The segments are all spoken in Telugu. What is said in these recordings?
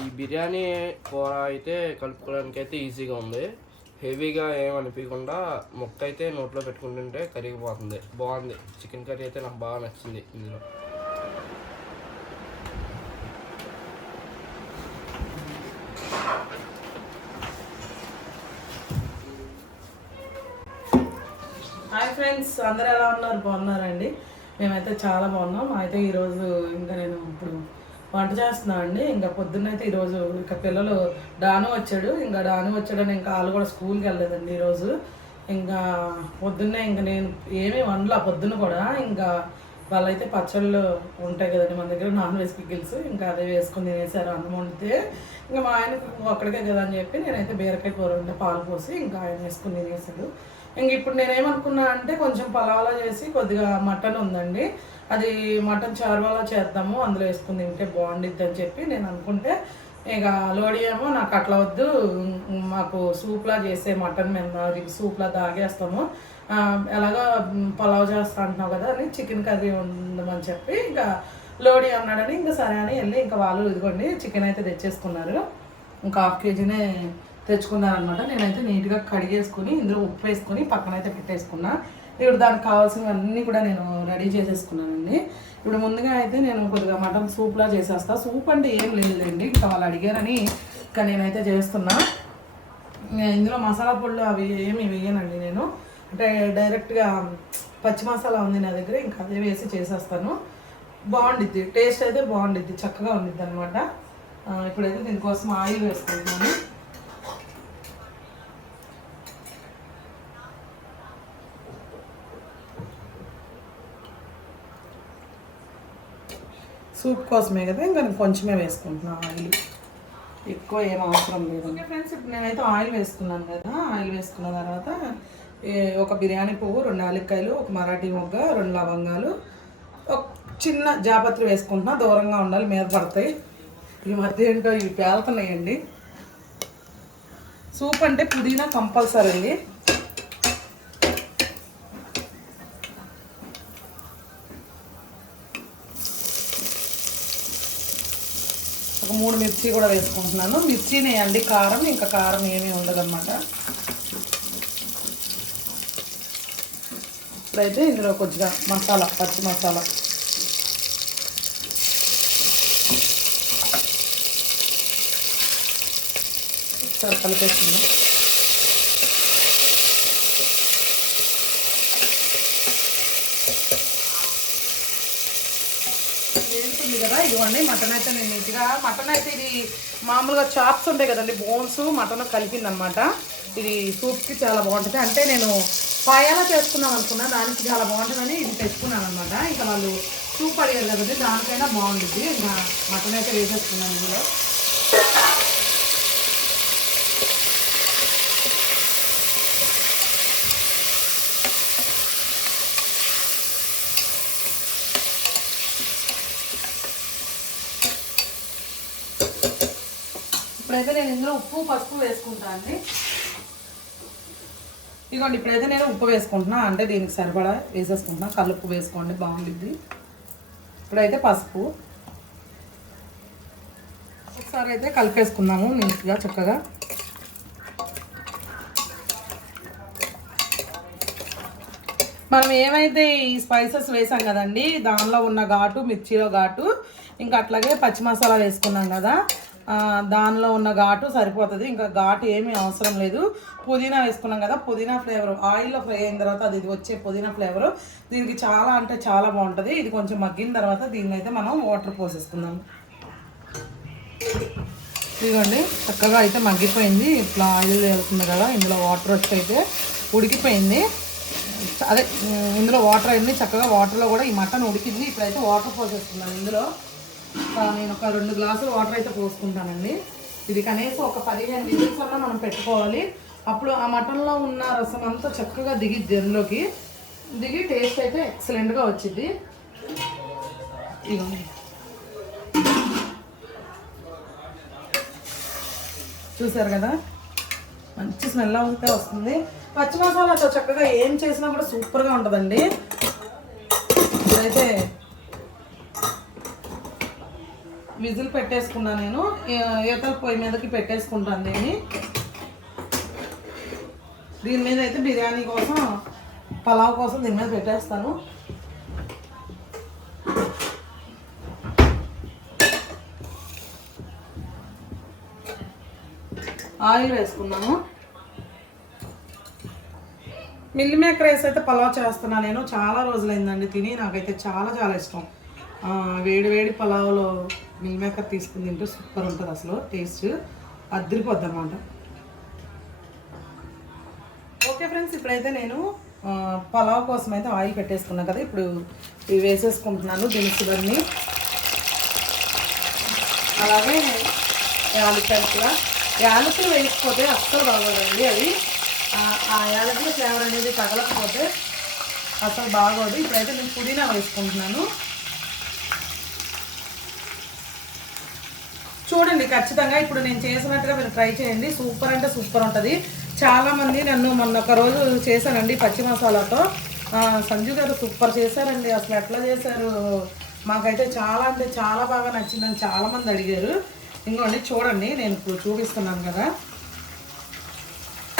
ఈ బిర్యానీ కూర అయితే కలుపుకోవడానికి అయితే ఈజీగా ఉంది. హెవీగా ఏమనిపించకుండా ముక్క అయితే నోట్లో పెట్టుకుంటుంటే కరిగిపోతుంది. బాగుంది. చికెన్ కర్రీ అయితే నాకు బాగా నచ్చింది ఇందులో. హాయ్ ఫ్రెండ్స్, అందరూ ఎలా ఉన్నారు? బాగున్నారండి? మేమైతే చాలా బాగున్నాం. అయితే ఈరోజు ఇంకా నేను ఇప్పుడు వంట చేస్తున్నాను అండి. ఇంకా పొద్దున్నైతే ఈరోజు ఇంకా పిల్లలు డాను వచ్చాడని ఇంకా వాళ్ళు కూడా స్కూల్కి వెళ్ళలేదండి ఈరోజు. ఇంకా పొద్దున్నే ఇంకా నేను ఏమీ వండలా పొద్దున్న కూడా. ఇంకా వాళ్ళైతే పచ్చళ్ళు ఉంటాయి కదండి మన దగ్గర, నాన్ వెజ్ పికిల్స్, ఇంకా అదే వేసుకొని తినేసారు. అన్నం వండితే ఇంకా మా ఆయనకు అక్కడికే కదా అని చెప్పి నేనైతే బీరకాయ కూర ఉంటే పాలు పోసి ఇంకా ఆయన వేసుకొని తినేసాడు. ఇంక ఇప్పుడు నేనేమనుకున్నా అంటే కొంచెం పలావలా చేసి కొద్దిగా మటన్ ఉందండి, అది మటన్ చారువాలా చేద్దాము, అందులో వేసుకుని తింటే బాగుండిద్ది అని చెప్పి నేను అనుకుంటే, ఇక లోడి ఏమో నాకు అట్లా వద్దు, మాకు సూప్లా చేసే మటన్ మేము సూప్లా తాగేస్తాము, ఎలాగో పలావ్ చేస్తా అంటున్నావు కదా అని చికెన్ కర్రీ ఉందని చెప్పి ఇంకా లోడి అన్నాడని ఇంకా సరే అని వెళ్ళి ఇంకా వాళ్ళు ఇదిగోండి చికెన్ అయితే తెచ్చేసుకున్నారు. ఇంకా 1/2 కేజీనే తెచ్చుకున్నారనమాట. నేనైతే నీట్గా కడిగేసుకుని ఇందులో ఉప్పు వేసుకొని పక్కన అయితే పెట్టేసుకున్నా. ఇప్పుడు దానికి కావాల్సినవన్నీ కూడా నేను రెడీ చేసేసుకున్నానండి. ఇప్పుడు ముందుగా అయితే నేను కొద్దిగా మటన్ సూప్లా చేసేస్తా. సూప్ అంటే ఏం లేదులేండి, ఇంకా వాళ్ళు అడిగారని ఇంకా నేనైతే చేస్తున్నా. ఇందులో మసాలా పొడులు అవి ఏమి వేయనండి నేను, అంటే డైరెక్ట్గా పచ్చి మసాలా ఉంది నా దగ్గర, ఇంకా అదే వేసి చేసేస్తాను. బాగుండిద్ది, టేస్ట్ అయితే బాగుండిద్ది, చక్కగా ఉండిద్ది అనమాట. ఇప్పుడైతే దీనికోసం ఆయిల్ వేసుకుంటున్నాను. సూప్ కోసమే కదా ఇంకా కొంచెమే వేసుకుంటున్నాను ఆయిల్, ఎక్కువ ఏం అవసరం లేదు. ఓకే ఫ్రెండ్స్, ఇప్పుడు నేనైతే ఆయిల్ వేసుకున్నాను కదా. ఆయిల్ వేసుకున్న తర్వాత ఒక బిర్యానీ పువ్వు, 2 యాలక్కాయలు, ఒక మరాఠీ మొగ్గ, 2 లవంగాలు, ఒక చిన్న జాపత్రి వేసుకుంటున్నా. దూరంగా ఉండాలి, మీద పడతాయి. ఈ మధ్య ఏంటో ఇవి పేలుతున్నాయండి. సూప్ అంటే పుదీనా కంపల్సరీ అండి. ఒక 3 మిర్చి కూడా వేసుకుంటున్నాను. మిర్చినే అండి కారం, ఇంకా కారం ఏమీ ఉండదన్నమాట. ఇప్పుడైతే ఇందులో కొద్దిగా మసాలా, పచ్చి మసాలా, ఒకసారి కలిపేస్తుంది. వేస్తుంది కదా, ఇదిగోండి మటన్ అయితే నేను నీట్గా, మటన్ అయితే ఇది మామూలుగా చాప్స్ ఉంటాయి కదండి, బోన్స్ మటన్ కలిపిందనమాట. ఇది సూప్కి చాలా బాగుంటుంది. అంటే నేను పాయాలా చేసుకున్నాం అనుకున్నా, దానికి చాలా బాగుంటుందని ఇది తెచ్చుకున్నాను అనమాట. ఇంకా వాళ్ళు సూప్ అడిగారు కదండి, దానికైనా బాగుంటుంది. ఇంకా మటన్ అయితే వేసేసుకున్నాను ఇందులో. ఇప్పుడైతే నేను ఇందులో ఉప్పు పసుపు వేసుకుంటాను అండి. ఇదిగోండి ఇప్పుడైతే నేను ఉప్పు వేసుకుంటున్నా, అంటే దీనికి సరిపడా వేసేసుకుంటున్నా. కల్లుప్పు వేసుకోండి, బాగుంటుంది. ఇప్పుడైతే పసుపు ఒకసారి అయితే కలిపేసుకున్నాము నీట్గా చక్కగా. మనం ఏమైతే ఈ స్పైసెస్ వేసాం కదండి, దానిలో ఉన్న ఘాటు, మిర్చిలో ఘాటు, ఇంకా అట్లాగే పచ్చి మసాలా వేసుకున్నాం కదా, దానిలో ఉన్న ఘాటు సరిపోతుంది. ఇంకా ఘాటు ఏమీ అవసరం లేదు. పుదీనా వేసుకున్నాం కదా, పుదీనా ఫ్లేవర్ ఆయిల్లో ఫ్రై అయిన తర్వాత అది వచ్చే పుదీనా ఫ్లేవరు దీనికి చాలా అంటే చాలా బాగుంటుంది. ఇది కొంచెం మగ్గిన తర్వాత దీన్ని అయితే మనం వాటర్ పోసేసుకుందాం. ఇదిగోండి చక్కగా అయితే మగ్గిపోయింది. ఇట్లా ఆయిల్ వెళ్తుంది కదా, ఇందులో వాటర్ వచ్చి అయితే ఉడికిపోయింది. అదే ఇందులో వాటర్ అయింది చక్కగా. వాటర్లో కూడా ఈ మటన్ ఉడికింది. ఇప్పుడైతే వాటర్ పోసేస్తున్నాను ఇందులో. నేను ఒక 2 గ్లాసులు వాటర్ అయితే పోసుకుంటానండి. ఇది కనీసం ఒక 15 విజిల్స్ అన్నా మనం పెట్టుకోవాలి. అప్పుడు ఆ మటన్లో ఉన్న రసం అంతా చక్కగా దిగిద్ది, అందులోకి దిగి టేస్ట్ అయితే ఎక్సలెంట్గా వచ్చింది. ఇదిగోండి చూసారు కదా, మంచి స్మెల్ అయితే వస్తుంది. పచ్చి మసాలాతో చక్కగా ఏం చేసినా కూడా సూపర్గా ఉంటుందండి. ఇదైతే విజిల్ పెట్టేసుకున్నా నేను. ఈతల పొయ్యి మీదకి పెట్టేసుకుంటాను దీని మీద అయితే బిర్యానీ కోసం పలావ్ కోసం దీని మీద పెట్టేస్తాను. ఆయిల్ వేసుకున్నాము. మిల్ మేకర్ రైస్ అయితే పలావ్ చేస్తున్నాను నేను. చాలా రోజులైందండి తిని, నాకైతే చాలా చాలా ఇష్టం. వేడి వేడి పలావ్లో మిల్ మేకర్ తీసుకుని తింటే సూపర్ ఉంటుంది అసలు, టేస్ట్ అద్దరిపోద్ది అన్నమాట. ఓకే ఫ్రెండ్స్, ఇప్పుడైతే నేను పలావ్ కోసం అయితే ఆయిల్ పెట్టేసుకున్నాను కదా, ఇప్పుడు ఇవి వేసేసుకుంటున్నాను దినుసులన్నీ. అలాగే యాలక్కాయలు కూడా, యాలకులు వేయకపోతే అస్సలు బాగోదండి. అవి ఆ యాలకుల ఫ్లేవర్ అనేది తగలకపోతే అసలు బాగోదు. ఇప్పుడైతే నేను పుదీనా వేసుకుంటున్నాను. చూడండి ఖచ్చితంగా ఇప్పుడు నేను చేసినట్టుగా మీరు ట్రై చేయండి, సూపర్ అంటే సూపర్ ఉంటుంది. చాలామంది నన్ను మొన్న ఒక రోజు చేశానండి పచ్చి మసాలాతో. సంజు గారు సూపర్ చేశారండి, అసలు ఎట్లా చేశారు, మాకైతే చాలా అంటే చాలా బాగా నచ్చిందని చాలామంది అడిగారు. ఇంకోండి చూడండి, నేను ఇప్పుడు చూపిస్తున్నాను కదా.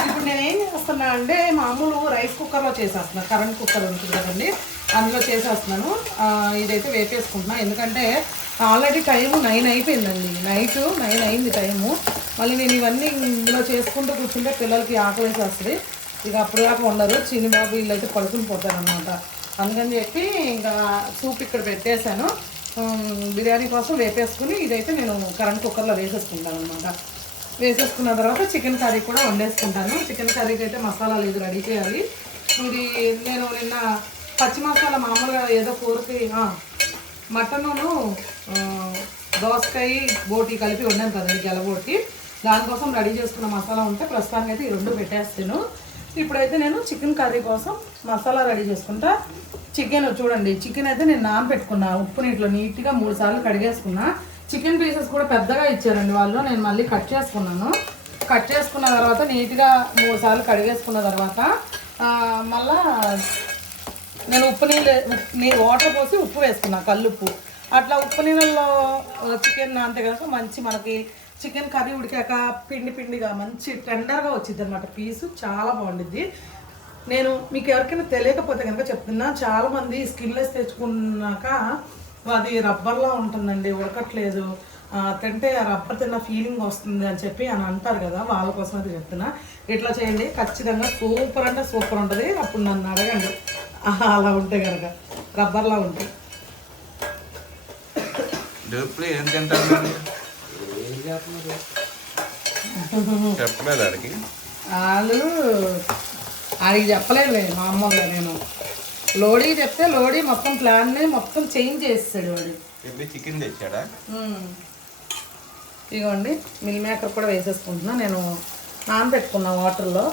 ఇప్పుడు నేను ఏం చేస్తున్నా అంటే మామూలు రైస్ కుక్కర్లో చేసేస్తున్నాను, కరెంట్ కుక్కర్ ఉంటుంది కదండి, అందులో చేసేస్తున్నాను. ఇదైతే వేపేసుకుంటున్నాను, ఎందుకంటే ఆల్రెడీ టైము 9 అయిపోయిందండి, నైట్ 9 అయింది టైము. మళ్ళీ నేను ఇవన్నీ ఇందులో చేసుకుంటూ కూర్చుంటే పిల్లలకి ఆకలేసేస్తుంది, ఇక అప్పుడు దాకా ఉండరు. చిన్నబాబు వీళ్ళు అయితే పడుకుని పోతారనమాట. అందుకని చెప్పి ఇంకా సూప్ ఇక్కడ పెట్టేశాను. బిర్యానీ కోసం వేపేసుకుని ఇదైతే నేను కరెంట్ కుక్కర్లో వేసేసుకుంటాను అనమాట. వేసేసుకున్న తర్వాత చికెన్ కర్రీ కూడా వండేసుకుంటాను. చికెన్ కర్రీకి అయితే మసాలాలు ఇది రెడీ చేయాలి. ఇది నేను నిన్న పచ్చి మసాలా మామూలుగా ఏదో కూరకి మటనును దోసకాయ బోటి కలిపి వండాను కదండి, గెలబోటి, దానికోసం రెడీ చేసుకున్న మసాలా ఉంటే ప్రస్తుతానికి అయితే ఈ 2 పెట్టేస్తాను. ఇప్పుడైతే నేను చికెన్ కర్రీ కోసం మసాలా రెడీ చేసుకుంటా. చికెన్ చూడండి, చికెన్ అయితే నేను నానబెట్టుకున్నా ఉప్పు నీటిలో నీట్గా 3 సార్లు కడిగేసుకున్నా. చికెన్ పీసెస్ కూడా పెద్దగా ఇచ్చారండి వాళ్ళు, నేను మళ్ళీ కట్ చేసుకున్నాను. కట్ చేసుకున్న తర్వాత నీట్గా 3 సార్లు కడిగేసుకున్న తర్వాత మళ్ళా నేను ఉప్పు నీళ్ళు వాటర్ పోసి ఉప్పు వేసుకున్నా, కల్లుప్పు. అట్లా ఉప్పు నీళ్ళల్లో చికెన్ అంతే కనుక మంచి మనకి చికెన్ కర్రీ ఉడికాక పిండి పిండిగా మంచి టెండర్గా వచ్చింది అనమాట, పీసు చాలా బాగుండిద్ది. నేను మీకు ఎవరికైనా తెలియకపోతే కనుక చెప్తున్నా, చాలామంది స్కిన్లెస్ తెచ్చుకున్నాక అది రబ్బర్లా ఉంటుందండి, ఉడకట్లేదు, తింటే ఆ రబ్బర్ తిన్న ఫీలింగ్ వస్తుంది అని చెప్పి అని అంటారు కదా, వాళ్ళ కోసం అయితే చెప్తున్నా. ఇట్లా చేయండి, ఖచ్చితంగా సూపర్ అంటే సూపర్ ఉంటుంది. అప్పుడు నన్ను అడగండి అలా ఉంటే కనుక, రబ్బర్లా ఉంటాయి. వాళ్ళు ఆడికి చెప్పలేదు మామూలుగా, నేను లోడీకి చెప్తే లోడీ మొత్తం ప్లాన్ని మొత్తం చేంజ్ చేస్తాడు వాడు. చికెన్ తెచ్చాడా? ఇదిగోండి మిల్ మేకర్ కూడా వేసేసుకుంటున్నా, నేను నానబెట్టుకున్నా వాటర్లో.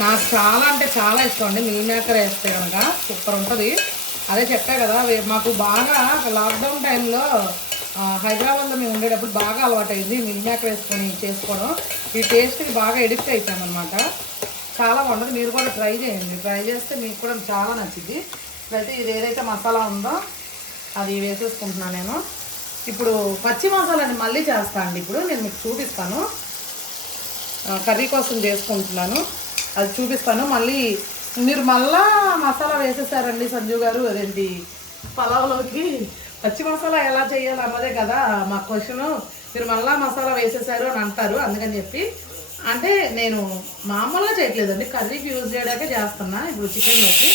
నాకు చాలా అంటే చాలా ఇష్టం అండి మిల్ మేకర్ వేస్తే కనుక సూపర్ ఉంటుంది. అదే చెప్పా కదా, మాకు బాగా లాక్డౌన్ టైంలో హైదరాబాద్లో మేము ఉండేటప్పుడు బాగా అలవాటైంది మిల్ మేకర్ వేసుకొని చేసుకోవడం. ఈ టేస్ట్కి బాగా ఎడిక్ట్ అయిపోయామన్నమాట, చాలా బాగుంటుంది. మీరు కూడా ట్రై చేయండి, ట్రై చేస్తే మీకు కూడా చాలా నచ్చింది. ఇప్పుడైతే ఇది ఏదైతే మసాలా ఉందో అది వేసేసుకుంటున్నాను నేను. ఇప్పుడు పచ్చి మసాలాని మళ్ళీ చేస్తాను అండి, ఇప్పుడు నేను మీకు చూపిస్తాను. కర్రీ కోసం చేసుకుంటున్నాను, అది చూపిస్తాను. మళ్ళీ మీరు మళ్ళా మసాలా వేసేసారండి సంజు గారు, అదేంటి పలావ్లోకి పచ్చి మసాలా ఎలా చేయాలి అన్నదే కదా మా క్వశ్చన్. మీరు మళ్ళా మసాలా వేసేసారు అని అంటారు, అందుకని చెప్పి అంటే నేను మామూలుగా చేయట్లేదండి, కర్రీకి యూజ్ చేయడానికే చేస్తున్నా. ఇప్పుడు చికెన్లోకి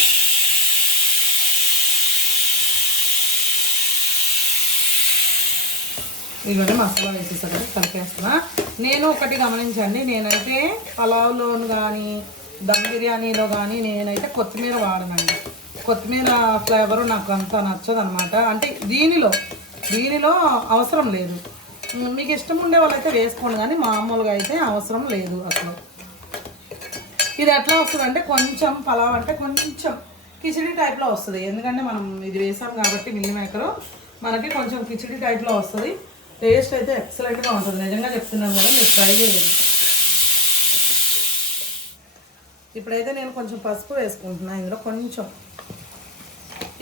ఇదిగోండి మసాలా వేసేసారు, కలిపేస్తున్నా. నేను ఒకటి గమనించండి, నేనైతే పలావ్లోను కానీ దమ్ బిర్యానీలో కానీ నేనైతే కొత్తిమీర వాడనండి. కొత్తిమీర ఫ్లేవరు నాకు అంత నచ్చదు అనమాట. అంటే దీనిలో అవసరం లేదు, మీకు ఇష్టం ఉండే వాళ్ళైతే వేసుకోండి, కానీ మామూలుగా అయితే అవసరం లేదు అసలు. ఇది ఎట్లా వస్తుంది అంటే కొంచెం పలావ్ అంటే కొంచెం కిచిడి టైప్లో వస్తుంది, ఎందుకంటే మనం ఇది వేసాం కాబట్టి మిల్ మేకరు మనకి కొంచెం కిచిడి టైప్లో వస్తుంది. టేస్ట్ అయితే ఎక్సలెంట్గా ఉంటుంది, నిజంగా చెప్తున్నాను కదా, మీరు ట్రై చేయండి. ఇప్పుడైతే నేను కొంచెం పసుపు వేసుకుంటున్నాను ఇందులో కొంచెం.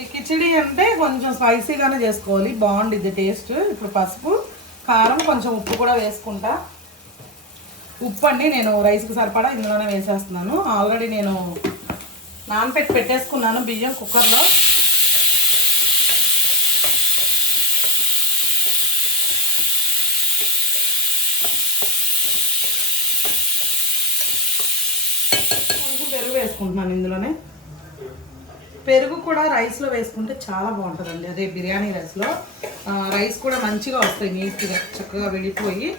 ఈ కిచిడి అంటే కొంచెం స్పైసీగానే చేసుకోవాలి, బాగుండిద్ది టేస్ట్. ఇప్పుడు పసుపు, కారం, కొంచెం ఉప్పు కూడా వేసుకుంటా. ఉప్పు అండి నేను రైస్కి సరిపడా ఇందులోనే వేసేస్తున్నాను. ఆల్రెడీ నేను పెట్టేసుకున్నాను బియ్యం కుక్కర్లో. కొంచెం పెరుగు వేసుకుంటున్నాను ఇందులోనే. పెరుగు కూడా రైస్లో వేసుకుంటే చాలా బాగుంటుందండి. అదే బిర్యానీ రైస్లో రైస్ కూడా మంచిగా వస్తాయి, నీట్గా చక్కగా వెళ్ళిపోయి.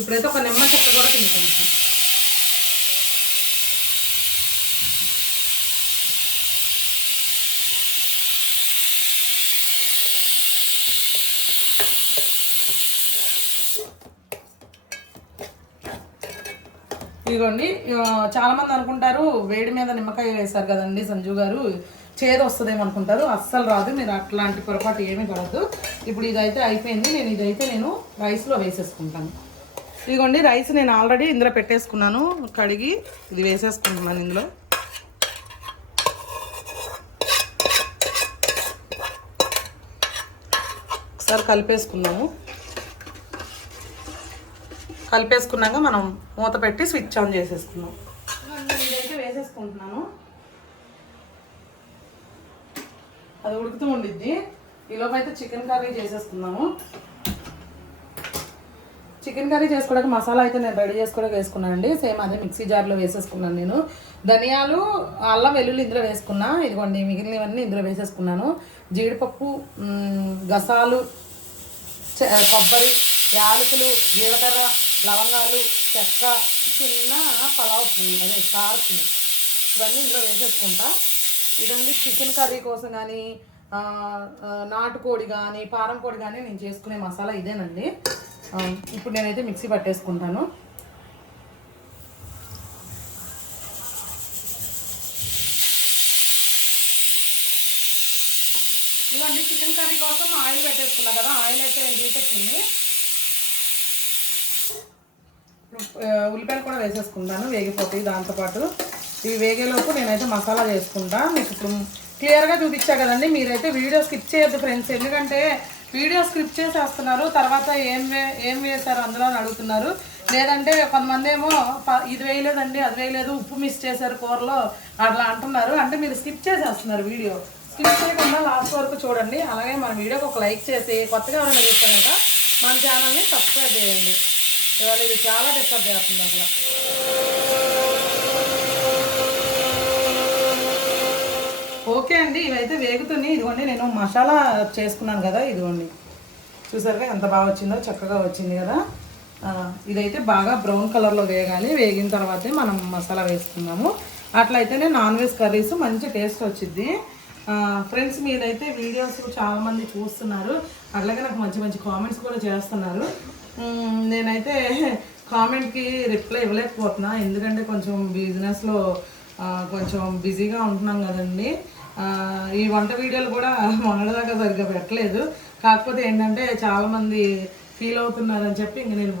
ఇప్పుడైతే ఒక నిమ్మ చెక్క కూడా తింటాం. ఇదిగోండి, చాలామంది అనుకుంటారు వేడి మీద నిమ్మకాయ వేశారు కదండి సంజు గారు, చేదు వస్తుందేమో అనుకుంటారు. అస్సలు రాదు, మీరు అట్లాంటి పొరపాటు ఏమీ పడద్దు. ఇప్పుడు ఇదైతే అయిపోయింది. నేను రైస్లో వేసేసుకుంటాను. ఇదిగోండి, రైస్ నేను ఆల్రెడీ ఇందులో పెట్టేసుకున్నాను, కడిగి ఇది వేసేసుకుంటున్నాను ఇందులో. ఒకసారి కలిపేసుకున్నాక మనం మూత పెట్టి స్విచ్ ఆన్ చేసేసుకున్నాం. ఇదైతే వేసేసుకుంటున్నాను, అది ఉడుకుతూ ఉండిద్ది. ఈలోపు అయితే చికెన్ కర్రీ చేసేసుకున్నాము. చికెన్ కర్రీ చేసుకోవడానికి మసాలా అయితే నేను రెడీ చేసుకోవడానికి వేసుకున్నాను అండి. సేమ్ అదే మిక్సీ జార్లో వేసేసుకున్నాను నేను. ధనియాలు, అల్లం వెల్లుల్లి ఇందులో వేసుకున్నా. ఇదిగోండి మిగిలినవన్నీ ఇందులో వేసేసుకున్నాను. జీడిపప్పు, గసాలు, కొబ్బరి, యాలకులు, జీలకర్ర, లవంగాలు, చెక్క, చిన్న పలావ్ పువ్వు, అదే స్టార్ పువ్వు, ఇవన్నీ ఇందులో వేసేసుకుంటా. ఇదండి చికెన్ కర్రీ కోసం కానీ, నాటుకోడి కానీ, పారం కోడి కానీ నేను చేసుకునే మసాలా ఇదేనండి. ఇప్పుడు నేనైతే మిక్సీ పట్టేసుకుంటాను. ఇవన్నీ చికెన్ కర్రీ కోసం ఆయిల్ పెట్టేసుకున్నా కదా, ఆయిల్ అయితే హీట్ ఎక్కింది. ఉల్లిపాయలు కూడా వేసేసుకుంటాను, వేగిపోతాయి. దాంతోపాటు ఇవి వేగేలోపు నేనైతే మసాలా చేసుకుంటా. మీకు ఇప్పుడు క్లియర్గా చూపించా కదండి, మీరైతే వీడియో స్కిప్ చేయొద్దు ఫ్రెండ్స్. ఎందుకంటే వీడియో స్కిప్ చేసేస్తున్నారు, తర్వాత ఏం వేశారు అందులో అని అడుగుతున్నారు. లేదంటే కొంతమంది ఏమో ఇది వేయలేదండి, అది వేయలేదు, ఉప్పు మిస్ చేశారు కూరలో అట్లా అంటున్నారు. అంటే మీరు స్కిప్ చేసేస్తున్నారు వీడియో. స్కిప్ చేయకుండా లాస్ట్ వరకు చూడండి. అలాగే మన వీడియోకి ఒక లైక్ చేసి, కొత్తగా ఎవరైనా చూస్తారంట మన ఛానల్ని సబ్స్క్రైబ్ చేయండి. ఇవాళ ఇది చాలా డిస్టర్బ్ చేస్తుంది అసలు. ఓకే అండి, ఇవైతే వేగుతున్నాయి. ఇదిగోండి నేను మసాలా చేసుకున్నాను కదా, ఇదిగోండి చూసారుగా ఎంత బాగా వచ్చిందో, చక్కగా వచ్చింది కదా. ఇదైతే బాగా బ్రౌన్ కలర్లో వేగాలి. వేగిన తర్వాతే మనం మసాలా వేసుకున్నాము. అట్లయితేనే నాన్ వెజ్ కర్రీస్ మంచి టేస్ట్ వచ్చింది. ఫ్రెండ్స్, మీరైతే వీడియోస్ చాలామంది చూస్తున్నారు, అట్లాగే నాకు మంచి మంచి కామెంట్స్ కూడా చేస్తున్నారు. నేనైతే కామెంట్కి రిప్లై ఇవ్వలేకపోతున్నా, ఎందుకంటే కొంచెం బిజినెస్లో కొంచెం బిజీగా ఉంటున్నాం కదండి. ఈ వంట వీడియోలు కూడా మొన్నటిదాకా సరిగ్గా పెట్టలేదు. కాకపోతే ఏంటంటే చాలామంది ఫీల్ అవుతున్నారని చెప్పి ఇంక నేను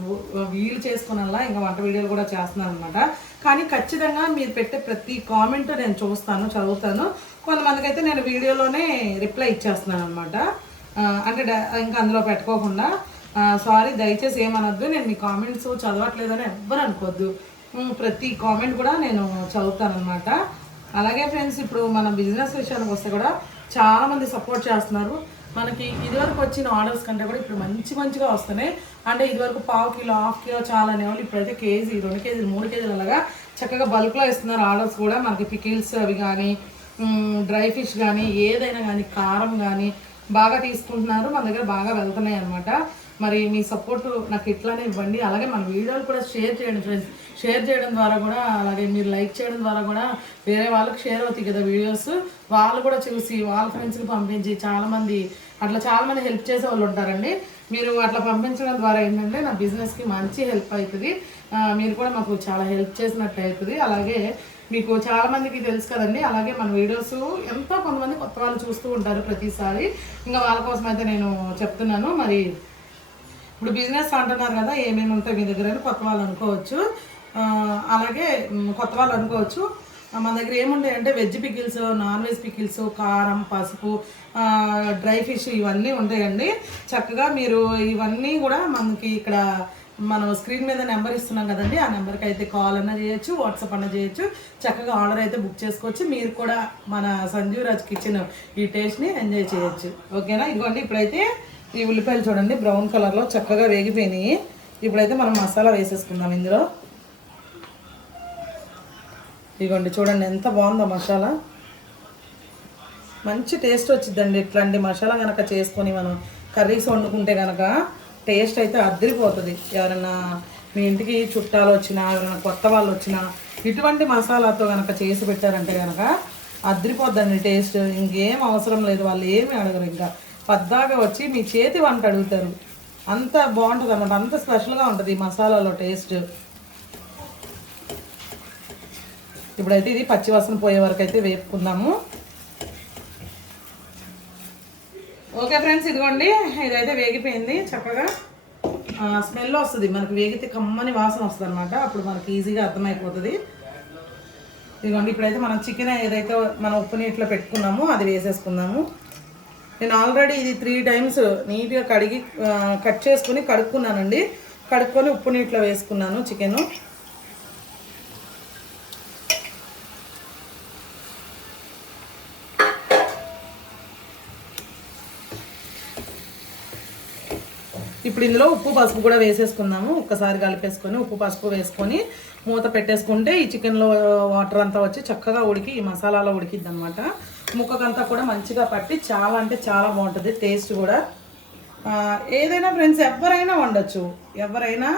వీలు చేసుకున్నలా ఇంకా వంట వీడియోలు కూడా చేస్తున్నాను అనమాట. కానీ ఖచ్చితంగా మీరు పెట్టే ప్రతి కామెంట్ నేను చూస్తాను, చదువుతాను. కొంతమందికి అయితే నేను వీడియోలోనే రిప్లై ఇచ్చేస్తున్నాను అనమాట. అంటే ఇంకా అందులో పెట్టుకోకుండా. సారీ, దయచేసి ఏమనొద్దు, నేను మీ కామెంట్స్ చదవట్లేదని ఎవ్వరు అనుకోవద్దు. ప్రతి కామెంట్ కూడా నేను చదువుతాను అనమాట. అలాగే ఫ్రెండ్స్, ఇప్పుడు మన బిజినెస్ విషయానికి వస్తే కూడా చాలామంది సపోర్ట్ చేస్తున్నారు. మనకి ఇదివరకు వచ్చిన ఆర్డర్స్ కంటే కూడా ఇప్పుడు మంచిగా వస్తున్నాయి. అంటే ఇదివరకు 1/2 కిలో, 1/2 కిలో చాలా అనేవాళ్ళు, ఇప్పుడైతే కేజీ, 2 కేజీలు, 3 కేజీలు అలాగా చక్కగా బల్క్లో ఇస్తున్నారు ఆర్డర్స్ కూడా. మనకి పికిల్స్ అవి కానీ, డ్రై ఫిష్ కానీ, ఏదైనా కానీ, కారం కానీ బాగా తీసుకుంటున్నారు. మన దగ్గర బాగా వెళ్తున్నాయి అనమాట. మరి మీ సపోర్ట్ నాకు ఇట్లానే ఇవ్వండి. అలాగే మన వీడియోలు కూడా షేర్ చేయండి ఫ్రెండ్స్. షేర్ చేయడం ద్వారా కూడా, అలాగే మీరు లైక్ చేయడం ద్వారా కూడా వేరే వాళ్ళకి షేర్ అవుతాయి కదా వీడియోస్. వాళ్ళు కూడా చూసి వాళ్ళ ఫ్రెండ్స్కి పంపించి చాలామంది హెల్ప్ చేసే వాళ్ళు ఉంటారండి. మీరు అట్లా పంపించడం ద్వారా ఏంటంటే నా బిజినెస్కి మంచి హెల్ప్ అవుతుంది. మీరు కూడా మాకు చాలా హెల్ప్ చేసినట్టు అవుతుంది. అలాగే మీకు చాలా మందికి తెలుసు కదండి. అలాగే మన వీడియోస్ ఎంతో కొంతమంది కొత్త వాళ్ళు చూస్తూ ఉంటారు ప్రతిసారి. ఇంకా వాళ్ళ కోసం అయితే నేను చెప్తున్నాను. మరి ఇప్పుడు బిజినెస్ అంటున్నారు కదా, ఏమేమి ఉంటాయి మీ దగ్గర అని కొత్త వాళ్ళు అనుకోవచ్చు. అలాగే కొత్త వాళ్ళు అనుకోవచ్చు, మన దగ్గర ఏముంటాయి అంటే veg pickles, non veg pickles, కారం, పసుపు, డ్రై ఫిష్ ఇవన్నీ ఉంటాయండి. చక్కగా మీరు ఇవన్నీ కూడా మనకి ఇక్కడ మనం స్క్రీన్ మీద నెంబర్ ఇస్తున్నాం కదండి, ఆ నెంబర్కి అయితే కాల్ అన్నా చేయొచ్చు, వాట్సాప్ అన్నా చేయొచ్చు. చక్కగా ఆర్డర్ అయితే బుక్ చేసుకోవచ్చు. మీరు కూడా మన సంజీవ్ రాజ్ కిచెన్ ఈ టేస్ట్ని ఎంజాయ్ చేయొచ్చు. ఓకేనా? ఇదిగోండి ఇప్పుడైతే ఈ ఉల్లిపాయలు చూడండి బ్రౌన్ కలర్లో చక్కగా వేగిపోయినాయి. ఇప్పుడైతే మనం మసాలా వేసేసుకుందాం ఇందులో. ఇదిగోండి చూడండి ఎంత బాగుందో మసాలా. మంచి టేస్ట్ వచ్చిందండి. ఇట్లాంటి మసాలా కనుక చేసుకొని మనం కర్రీస్ వండుకుంటే కనుక టేస్ట్ అయితే అద్దరిపోతుంది. ఎవరైనా మీ ఇంటికి చుట్టాలు వచ్చినా, ఎవరైనా కొత్త వాళ్ళు వచ్చినా ఇటువంటి మసాలాతో కనుక చేసి పెట్టారంటే కనుక అద్దరిపోద్దండి టేస్ట్. ఇంకేం అవసరం లేదు, వాళ్ళు ఏమి అడగరు. ఇంకా పద్దాగా వచ్చి మీ చేతి వంట అడుగుతారు. అంత బాగుంటుంది అన్నమాట, అంత స్పెషల్గా ఉంటుంది ఈ మసాలాలో టేస్ట్. ఇప్పుడైతే ఇది పచ్చివాసన పోయే వరకు అయితే వేపుకుందాము. ఓకే ఫ్రెండ్స్, ఇదిగోండి ఇదైతే వేగిపోయింది. చక్కగా స్మెల్ వస్తుంది మనకు, వేగితే కమ్మని వాసన వస్తుంది అనమాట. అప్పుడు మనకి ఈజీగా అర్థమైపోతుంది. ఇదిగోండి ఇప్పుడైతే మనం చికెన్ ఏదైతే మనం ఉప్పు నీటిలో పెట్టుకున్నామో అది వేసేసుకుందాము. నేను ఆల్రెడీ ఇది 3 times నీట్గా కడిగి కట్ చేసుకుని కడుక్కున్నానండి. కడుక్కొని ఉప్పు నీటిలో వేసుకున్నాను చికెను. ఇప్పుడు ఇందులో ఉప్పు పసుపు కూడా వేసేసుకుందాము. ఒక్కసారి కలిపేసుకొని ఉప్పు పసుపు వేసుకొని మూత పెట్టేసుకుంటే ఈ చికెన్లో వాటర్ అంతా వచ్చి చక్కగా ఉడికి ఈ మసాలాలో ఉడికిద్ది అనమాట. ముక్కకంతా కూడా మంచిగా పట్టి చాలా అంటే చాలా బాగుంటుంది టేస్ట్ కూడా. ఏదైనా ఫ్రెండ్స్ ఎవరైనా వండొచ్చు. ఎవరైనా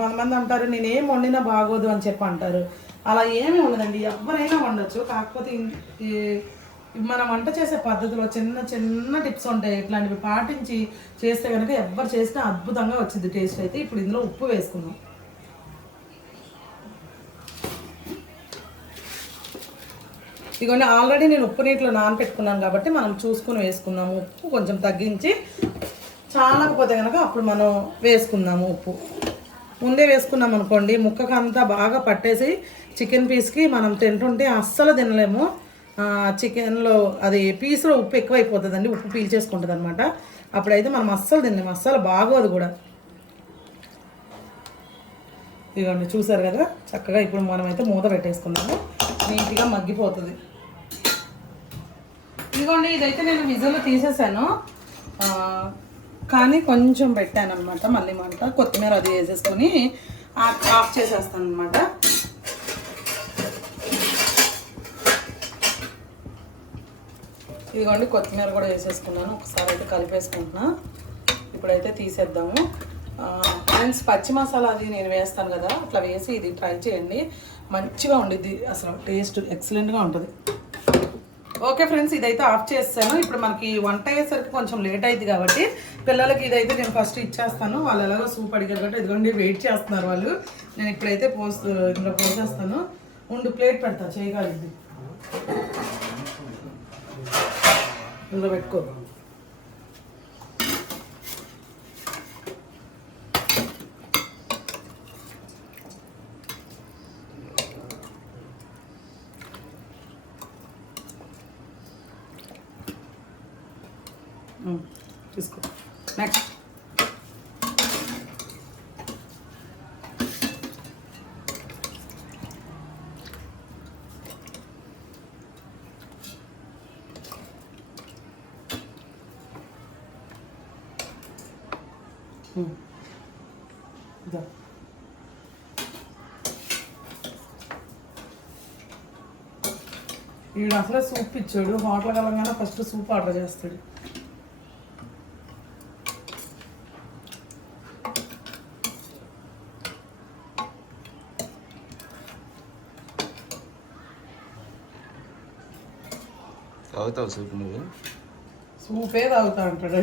కొంతమంది అంటారు నేనేం వండినా బాగోదు అని చెప్పి అంటారు. అలా ఏమీ ఉండదండి, ఎవరైనా వండొచ్చు. కాకపోతే మనం వంట చేసే పద్ధతిలో చిన్న చిన్న టిప్స్ ఉంటాయి. ఇట్లాంటివి పాటించి చేస్తే కనుక ఎవరు చేసినా అద్భుతంగా వచ్చింది టేస్ట్ అయితే. ఇప్పుడు ఇందులో ఉప్పు వేసుకుందాం. ఇదిగోండి ఆల్రెడీ నేను ఉప్పు నీటిలో నానపెట్టుకున్నాను కాబట్టి మనం చూసుకుని వేసుకుందాము. ఉప్పు కొంచెం తగ్గించి, చాలకపోతే కనుక అప్పుడు మనం వేసుకుందాము. ఉప్పు ముందే వేసుకున్నాం అనుకోండి ముక్కకు అంతా బాగా పట్టేసి చికెన్ పీస్కి మనం తింటుంటే అస్సలు తినలేము. చికెన్లో అది పీస్లో ఉప్పు ఎక్కువైపోతుందండి, ఉప్పు పీల్చేసుకుంటుంది అనమాట. అప్పుడైతే మనం అస్సలు తినలేము, అస్సలు బాగోదు కూడా. ఇదిగోండి చూసారు కదా చక్కగా. ఇప్పుడు మనమైతే మూత పెట్టేసుకున్నాము, నీట్గా మగ్గిపోతుంది. ఇదిగోండి ఇదైతే నేను విజిల్లో తీసేసాను, కానీ కొంచెం పెట్టాను అనమాట. మళ్ళీ మంట కొత్తిమీర అది వేసేసుకొని ఆఫ్ చేసేస్తాను అనమాట. ఇదిగోండి కొత్తిమీర కూడా వేసేసుకున్నాను. ఒకసారి అయితే కలిపేసుకుంటున్నా. ఇప్పుడైతే తీసేద్దాము. ఫ్రెండ్స్ పచ్చి మసాలా అది నేను వేస్తాను కదా, అట్లా వేసి ఇది ట్రై చేయండి, మంచిగా ఉండిద్ది. అసలు టేస్ట్ ఎక్సలెంట్గా ఉంటుంది. ఓకే ఫ్రెండ్స్ ఇదైతే ఆఫ్ చేస్తాను. ఇప్పుడు మనకి వంట అయ్యేసరికి కొంచెం లేట్ అయింది కాబట్టి పిల్లలకి ఇదైతే నేను ఫస్ట్ ఇచ్చేస్తాను. వాళ్ళు ఎలాగో సూప్ అడిగారు కాబట్టి ఇదిగోండి వెయిట్ చేస్తున్నారు వాళ్ళు. నేను ఇప్పుడైతే ఇందులో పోసేస్తాను. ఉండు ప్లేట్ పెడతా, చేయగలిగింది ఇందులో పెట్టుకో. తీసుకో. నెక్స్ట్ వీడు అసలే సూప్ ఇచ్చాడు. హోటల్ కలగానే ఫస్ట్ సూప్ ఆర్డర్ చేస్తాడు. తాగుతావు సూప్? నువ్వు సూపే తాగుతా అంటాడు.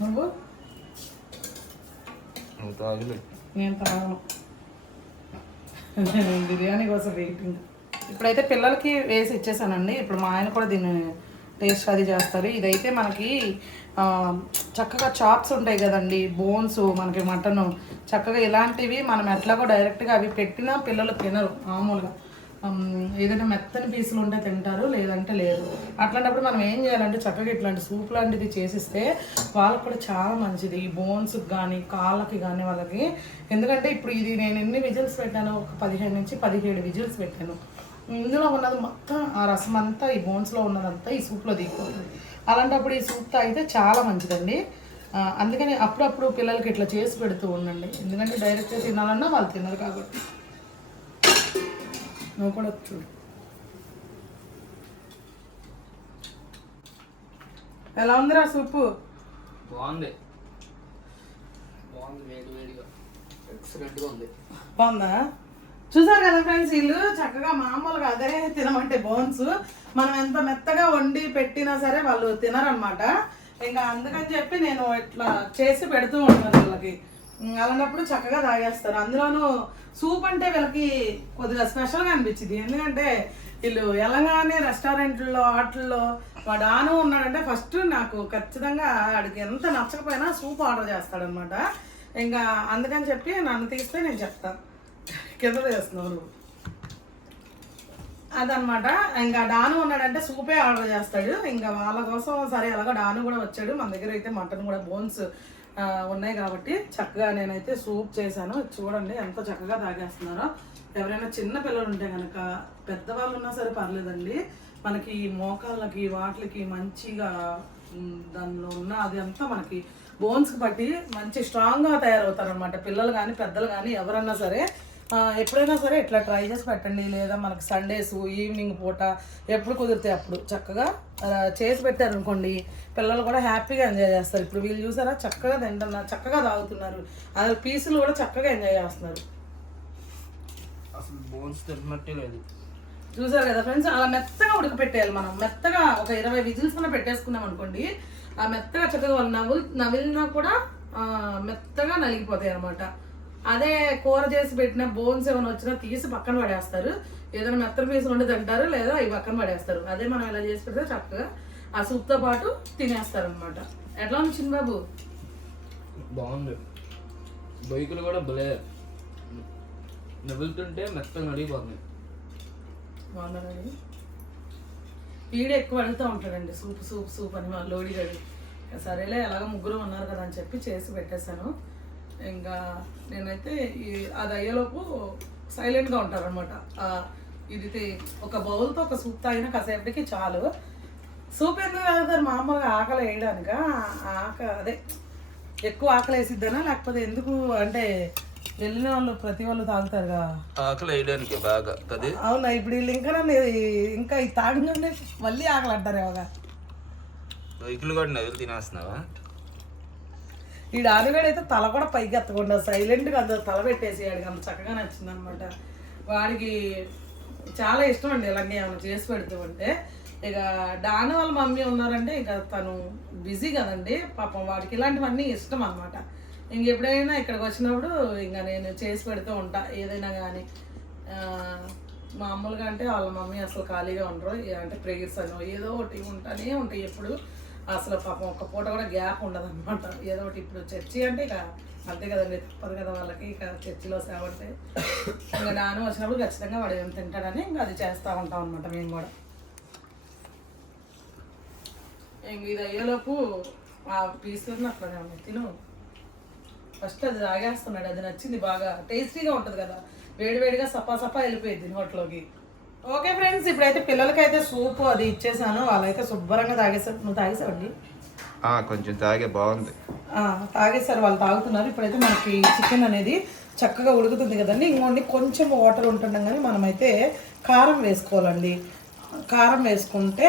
నువ్వు తాగలే, నేను తాగను. బిర్యానీ కోసం వెయిటింగ్. ఇప్పుడైతే పిల్లలకి వేసి ఇచ్చేసానండి. ఇప్పుడు మా ఆయన కూడా దీన్ని టేస్ట్ అది చేస్తారు. ఇదైతే మనకి చక్కగా చాప్స్ ఉంటాయి కదండి, బోన్స్, మనకి మటను, చక్కగా ఇలాంటివి మనం ఎట్లాగో డైరెక్ట్గా అవి పెట్టినా పిల్లలు తినరు. మామూలుగా ఏదైనా మెత్తని పీసులు ఉంటే తింటారు, లేదంటే లేదు. అట్లాంటప్పుడు మనం ఏం చేయాలంటే చక్కగా ఇట్లాంటి సూప్ లాంటిది చేసిస్తే వాళ్ళకి కూడా చాలా మంచిది, ఈ బోన్స్కి కానీ కాళ్ళకి కానీ వాళ్ళకి. ఎందుకంటే ఇప్పుడు ఇది నేను ఎన్ని విజిల్స్ పెట్టాను, ఒక 15 నుంచి 17 విజిల్స్ పెట్టాను. ఇందులో ఉన్నది మొత్తం ఆ రసం అంతా ఈ బోన్స్లో ఉన్నదంతా ఈ సూప్లో దిగిపోతుంది. అలాంటప్పుడు ఈ సూప్ తాగితే చాలా మంచిదండి. అందుకని అప్పుడప్పుడు పిల్లలకి ఇట్లా చేసి పెడుతూ ఉండండి. ఎందుకంటే డైరెక్ట్గా తినాలన్నా వాళ్ళు తినరు కాబట్టి. నువ్వు కూడా చూడు ఎలా ఉందిరా సూపు. బాగుంది, వేడి వేడిగా ఎక్సలెంట్గా ఉంది. బాగుందా? చూసారు కదా ఫ్రెండ్స్, వీళ్ళు చక్కగా మామూలుగా అదే తినమంటే బోన్స్ మనం ఎంత మెత్తగా వండి పెట్టినా సరే వాళ్ళు తినరనమాట. ఇంకా అందుకని చెప్పి నేను ఇట్లా చేసి పెడుతూ ఉంటాను వీళ్ళకి. అలాంటప్పుడు చక్కగా తాగేస్తారు. అందులోనూ సూప్ అంటే వీళ్ళకి కొద్దిగా స్పెషల్గా అనిపించింది. ఎందుకంటే వీళ్ళు వెళ్ళగానే రెస్టారెంట్లో వాటిల్లో వాడు ఆను ఉన్నాడంటే ఫస్ట్ నాకు ఖచ్చితంగా వాడికి ఎంత నచ్చకపోయినా సూప్ ఆర్డర్ చేస్తాడనమాట. ఇంకా అందుకని చెప్పి నన్ను తీస్తే నేను చెప్తాను కింద చేస్తున్నావు అదనమాట. ఇంకా డాను ఉన్నాడంటే సూపే ఆర్డర్ చేస్తాడు. ఇంకా వాళ్ళ కోసం సరే ఎలాగో డాను కూడా వచ్చాడు. మన దగ్గర అయితే మటన్ కూడా బోన్స్ ఉన్నాయి కాబట్టి చక్కగా నేనైతే సూప్ చేశాను. చూడండి ఎంత చక్కగా తాగేస్తున్నారో. ఎవరైనా చిన్న పిల్లలు ఉంటే కనుక, పెద్దవాళ్ళు ఉన్నా సరే పర్లేదండి, మనకి మోకాళ్ళకి వాటికి మంచిగా దానిలో ఉన్న అది అంతా మనకి బోన్స్కి పట్టి మంచి స్ట్రాంగ్గా తయారవుతారనమాట. పిల్లలు కానీ పెద్దలు కానీ ఎవరన్నా సరే ఎప్పుడైనా సరే ఇట్లా ట్రై చేసి పెట్టండి. లేదా మనకి సండేస్ ఈవినింగ్ పూట ఎప్పుడు కుదిరితే అప్పుడు చక్కగా చేసి పెట్టారనుకోండి, పిల్లలు కూడా హ్యాపీగా ఎంజాయ్ చేస్తారు. ఇప్పుడు వీళ్ళు చూసారా చక్కగా తింటున్నారు, చక్కగా తాగుతున్నారు, అసలు పీసులు కూడా చక్కగా ఎంజాయ్ చేస్తున్నారు. అసలు బోన్స్ తిన్నట్టే లేదు. చూసారు కదా ఫ్రెండ్స్, అలా మెత్తగా ఉడకపెట్టేయాలి. మనం మెత్తగా ఒక 20 విజిల్స్ కూడా పెట్టేసుకున్నాం అనుకోండి, ఆ మెత్తగా చక్కగా వాళ్ళు నవిలినా కూడా మెత్తగా నలిగిపోతాయి అనమాట. అదే కూర చేసి పెట్టిన బోన్స్ ఏమైనా వచ్చినా తీసి పక్కన పడేస్తారు. ఏదైనా మెత్తన పీసులు ఉంటే తింటారు, లేదా అవి పక్కన పడేస్తారు. అదే మనం ఇలా చేసి పెడితే చక్కగా ఆ సూప్తో పాటు తినేస్తారు అనమాట. ఎట్లా ఉంది చిన్నబాబు? బాగుంది. బొయ్యకులు కూడా భలే నవ్వుతుంటే మెత్తగా నలిగిపోతుంది. బాగుందండి. ఈడ ఎక్కువ అడుగుతూ ఉంటాడండి సూప్ సూప్ సూప్ అని మా లోడిగాడు. సరేలే ఎలాగో ముగ్గురు ఉన్నారు కదా అని చెప్పి చేసి పెట్టేశాను. ఇంకా నేనైతే అది అయ్యేలోపు సైలెంట్గా ఉంటారనమాట. ఇది ఒక బౌల్తో ఒక సూప్ తాగినా కాసేపటికి చాలు. సూప్ ఎందుకు తాగుతారు? మామూలుగా ఆకలి వేయడానిక? అదే ఎక్కువ ఆకలి వేసిద్దనా, లేకపోతే ఎందుకు అంటే వెళ్ళిన వాళ్ళు ప్రతి వాళ్ళు తాగుతారుగా ఆకలి వేయడానికి బాగా. అవునా? ఇప్పుడు వీళ్ళు ఇంకా ఈ తాగిన మళ్ళీ ఆకలి అంటారు ఏమగా. వెహికల్ కూడా నవ్వులు తినేస్తున్నావా? ఈ డానుగాడైతే తల కూడా పైకి ఎత్తకుండా సైలెంట్గా అంత తల పెట్టేసి వాడికి అంత చక్కగా నచ్చింది అనమాట. వాడికి చాలా ఇష్టం అండి ఇలాంటి ఏమైనా చేసి పెడుతూ ఉంటే. ఇక డాను వాళ్ళ మమ్మీ ఉన్నారంటే ఇక తను బిజీ కదండి పాపం, వాడికి ఇలాంటివన్నీ ఇష్టం అనమాట. ఇంక ఎప్పుడైనా ఇక్కడికి వచ్చినప్పుడు ఇంకా నేను చేసి పెడుతూ ఉంటా ఏదైనా కానీ. మామూలుగా అంటే వాళ్ళ మమ్మీ అసలు ఖాళీగా ఉండరు, అంటే ప్రేయర్స్ అనో ఏదో ఒకటి ఉంటానే ఉంటాయి ఎప్పుడు. అసలు పాపం ఒక్క పూట కూడా గ్యాప్ ఉండదు అనమాట. ఏదో ఒకటి ఇప్పుడు చర్చి అంటే ఇక అంతే కదండి, తప్పదు కదా వాళ్ళకి. ఇక చర్చిలో సేవ అంటే ఇంకా డాను వచ్చినప్పుడు ఖచ్చితంగా వాడు ఏం తింటాడని ఇంకా అది చేస్తూ ఉంటాం అనమాట మేము కూడా. ఇంక ఇది అయ్యేలోపు ఆ పీసులు అట్లా తిను. ఫస్ట్ అది తాగేస్తున్నాడు, అది నచ్చింది బాగా, టేస్టీగా ఉంటుంది కదా, వేడివేడిగా సపా సపా వెళ్ళిపోయింది నోట్లోకి. ఓకే ఫ్రెండ్స్, ఇప్పుడైతే పిల్లలకైతే సూప్ అది ఇచ్చేసాను, వాళ్ళైతే శుభ్రంగా తాగేసారు. నువ్వు తాగేసావండి? కొంచెం తాగే బాగుంది. తాగేసారు, వాళ్ళు తాగుతున్నారు. ఇప్పుడైతే మనకి చికెన్ అనేది చక్కగా ఉడుకుతుంది కదండి. ఇంకోండి కొంచెం వాటర్ ఉంటుండగానే మనమైతే కారం వేసుకోవాలండి. కారం వేసుకుంటే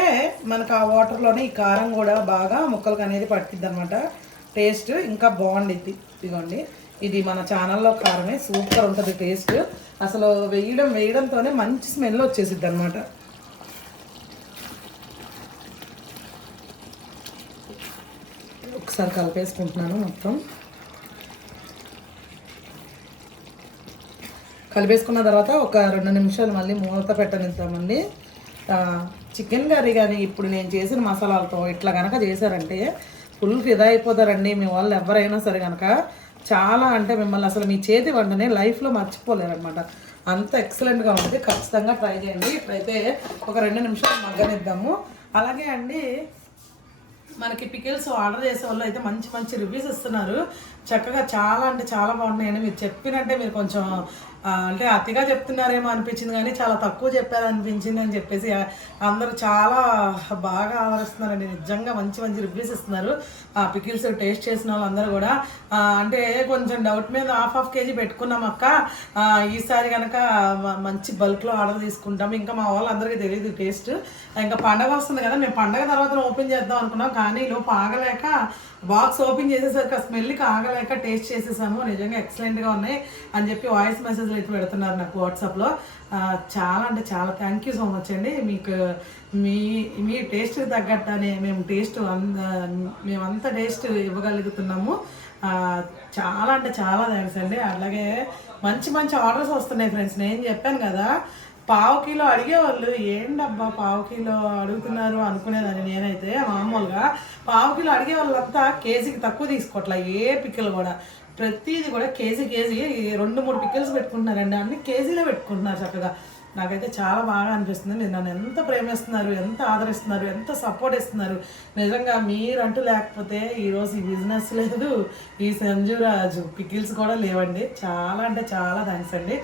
మనకు ఆ వాటర్లోనే ఈ కారం కూడా బాగా ముక్కలకు అనేది పట్టిద్ది అనమాట. టేస్ట్ ఇంకా బాగుండిద్ది. ఇదిగోండి, ఇది మన ఛానల్లో కారమే, సూపర్ ఉంటుంది టేస్ట్. అసలు వేయడంతోనే మంచి స్మెల్ వచ్చేసిద్ది అనమాట. ఒకసారి కలిపేసుకుంటున్నాను మొత్తం. కలిపేసుకున్న తర్వాత ఒక 2 నిమిషాలు మళ్ళీ మూత పెట్టనిద్దామండి. చికెన్ కర్రీ కానీ ఇప్పుడు నేను చేసిన మసాలాలతో ఇట్లా కనుక చేశారంటే ఫుల్ ఫిదా అయిపోతారండి మీ వాళ్ళు ఎవరైనా సరే కనుక. చాలా అంటే మిమ్మల్ని అసలు మీ చేతి వంటనే లైఫ్లో మర్చిపోలేరనమాట. అంత ఎక్సలెంట్గా ఉంటుంది. ఖచ్చితంగా ట్రై చేయండి. ఇప్పుడైతే ఒక 2 నిమిషాలు మగ్గనిద్దాము. అలాగే అండి మనకి పికిల్స్ ఆర్డర్ చేసే వాళ్ళు అయితే మంచి మంచి రివ్యూస్ ఇస్తున్నారు. చక్కగా చాలా అంటే చాలా బాగున్నాయండి. మీరు చెప్పినట్టే మీరు కొంచెం అంటే అతిగా చెప్తున్నారేమో అనిపించింది, కానీ చాలా తక్కువ చెప్పారు అనిపించింది అని చెప్పేసి అందరూ చాలా బాగా ఆదరిస్తున్నారండి. నిజంగా మంచి మంచి రివ్యూస్ ఇస్తున్నారు. పికిల్స్ టేస్ట్ చేసిన వాళ్ళందరూ కూడా అంటే కొంచెం డౌట్ మీద హాఫ్ కేజీ పెట్టుకున్నాం అక్క, ఈసారి కనుక మంచి బల్క్లో ఆర్డర్ తీసుకుంటాం. ఇంకా మా వాళ్ళందరికీ తెలియదు టేస్ట్. ఇంకా పండగ వస్తుంది కదా, మేము పండగ తర్వాత ఓపెన్ చేద్దాం అనుకున్నాం, కానీ లోపు ఆగలేక బాక్స్ ఓపెన్ చేసేసరికి ఆ స్మెల్కి ఆగలేక టేస్ట్ చేసేసాము. నిజంగా ఎక్సలెంట్గా ఉన్నాయి అని చెప్పి వాయిస్ మెసేజ్లు అయితే పెడుతున్నారు నాకు వాట్సాప్లో. చాలా అంటే చాలా థ్యాంక్ యూ సో మచ్ అండి. మీకు మీ టేస్ట్కి తగ్గట్టనే మేమంతా టేస్ట్ ఇవ్వగలుగుతున్నాము. చాలా అంటే చాలా థ్యాంక్స్ అండి. అలాగే మంచి మంచి ఆర్డర్స్ వస్తున్నాయి ఫ్రెండ్స్. నేను చెప్పాను కదా, పావు కిలో అడిగేవాళ్ళు ఏంటబ్బా పావు కిలో అడుగుతున్నారు అనుకునేదాన్ని నేనైతే. మామూలుగా పావు కిలో అడిగే వాళ్ళంతా కేజీకి తక్కువ తీసుకోవట్లే. ఏ పిక్కలు కూడా ప్రతిదీ కూడా కేజీ 2-3 పిక్కల్స్ పెట్టుకుంటున్నారండి. అన్ని కేజీలో పెట్టుకుంటున్నారు చక్కగా. నాకైతే చాలా బాగా అనిపిస్తుంది. మీరు నన్ను ఎంత ప్రేమిస్తున్నారు, ఎంత ఆదరిస్తున్నారు, ఎంత సపోర్ట్ ఇస్తున్నారు. నిజంగా మీరంటూ లేకపోతే ఈరోజు ఈ బిజినెస్ లేదు, ఈ సంజురాజు పికిల్స్ కూడా లేవండి. చాలా అంటే చాలా థ్యాంక్స్ అండి.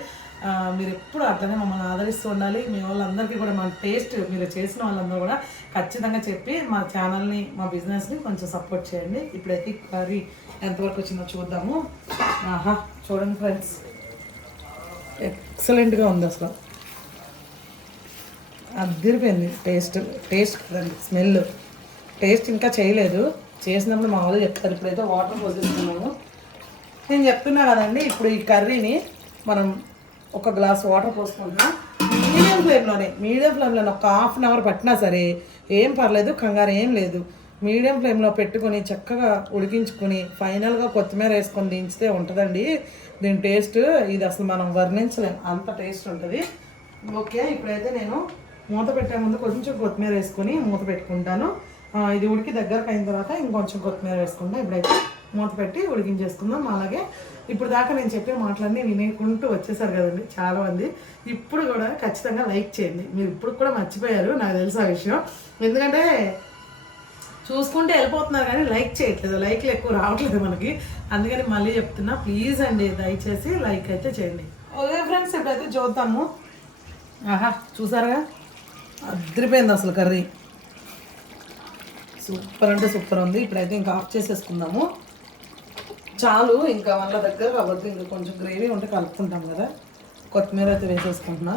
మీరు ఎప్పుడు అట్లనే మమ్మల్ని ఆదరిస్తూ ఉండాలి. మీ వాళ్ళందరికీ కూడా మన టేస్ట్ మీరు చేసిన వాళ్ళందరూ కూడా ఖచ్చితంగా చెప్పి మా ఛానల్ని మా బిజినెస్ని కొంచెం సపోర్ట్ చేయండి. ఇప్పుడైతే కర్రీ ఎంతవరకు వచ్చిందో చూద్దాము. చూడండి ఫ్రెండ్స్, ఎక్సలెంట్గా ఉంది. అసలు అదిరిపోయింది. టేస్ట్ కదండి, స్మెల్. టేస్ట్ ఇంకా చేయలేదు, చేసినప్పుడు మా వాళ్ళు చెప్తారు. ఇప్పుడైతే వాటర్ పోసేస్తున్నాము. నేను చెప్తున్నా కదండి, ఇప్పుడు ఈ కర్రీని మనం ఒక గ్లాస్ వాటర్ పోసుకుంటున్నా. మీడియం ఫ్లేమ్లోనే ఒక హాఫ్ అన్ అవర్ పట్టినా సరే ఏం పర్లేదు, కంగారు ఏం లేదు. మీడియం ఫ్లేమ్లో పెట్టుకొని చక్కగా ఉడికించుకొని ఫైనల్గా కొత్తిమీర వేసుకొని దించితే ఉంటుందండి దీని టేస్ట్. ఇది అసలు మనం వర్ణించలేం, అంత టేస్ట్ ఉంటుంది. ఓకే, ఇప్పుడైతే నేను మూత పెట్టే ముందు కొంచెం కొత్తిమీర వేసుకొని మూత పెట్టుకుంటాను. ఇది ఉడికి దగ్గరకు అయిన తర్వాత ఇంకొంచెం కొత్తిమీర వేసుకుంటాం. ఇప్పుడైతే మూత పెట్టి ఉడికించేసుకుందాం. అలాగే ఇప్పుడు దాకా నేను చెప్పే మాటలన్నీ వినేకుంటూ వచ్చేసారు కదండి చాలామంది. ఇప్పుడు కూడా ఖచ్చితంగా లైక్ చేయండి. మీరు ఇప్పుడు కూడా మర్చిపోయారు, నాకు తెలుసు ఆ విషయం. ఎందుకంటే చూసుకుంటే వెళ్ళిపోతున్నారు కానీ లైక్ చేయట్లేదు, లైక్లు ఎక్కువ రావట్లేదు మనకి. అందుకని మళ్ళీ చెప్తున్నా, ప్లీజ్ అండి దయచేసి లైక్ అయితే చేయండి. ఓకే ఫ్రెండ్స్, ఇప్పుడైతే చూద్దాము. చూసారుగా అదిరిపోయింది అసలు కర్రీ. సూపర్ అంటే సూపర్ ఉంది. ఇప్పుడైతే ఇంకా ఆఫ్ చేసేసుకుందాము. చాలు, ఇంకా వాళ్ళ దగ్గర కాబట్టి ఇంకా కొంచెం గ్రేవీ ఉంటే కలుపుకుంటాం కదా. కొత్తిమీర అయితే వేసేసుకుంటున్నా.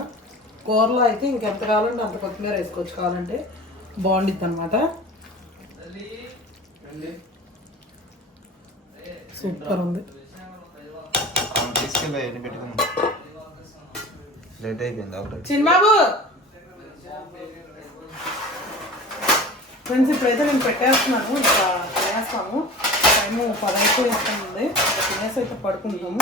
కూరలో అయితే ఇంకెంత కావాలంటే అంత కొత్తిమీర వేసుకోవచ్చు, కావాలంటే బాగుండిద్ది అనమాట. సూపర్ ఉంది. చిన్నబాబు ఫ్రెండ్స్, ఇప్పుడైతే నేను పెట్టేస్తున్నాను. ఇంకా తినేస్తాము. టైము 10 అయిపోతుంది. తినేసి అయితే పడుకుంటాము.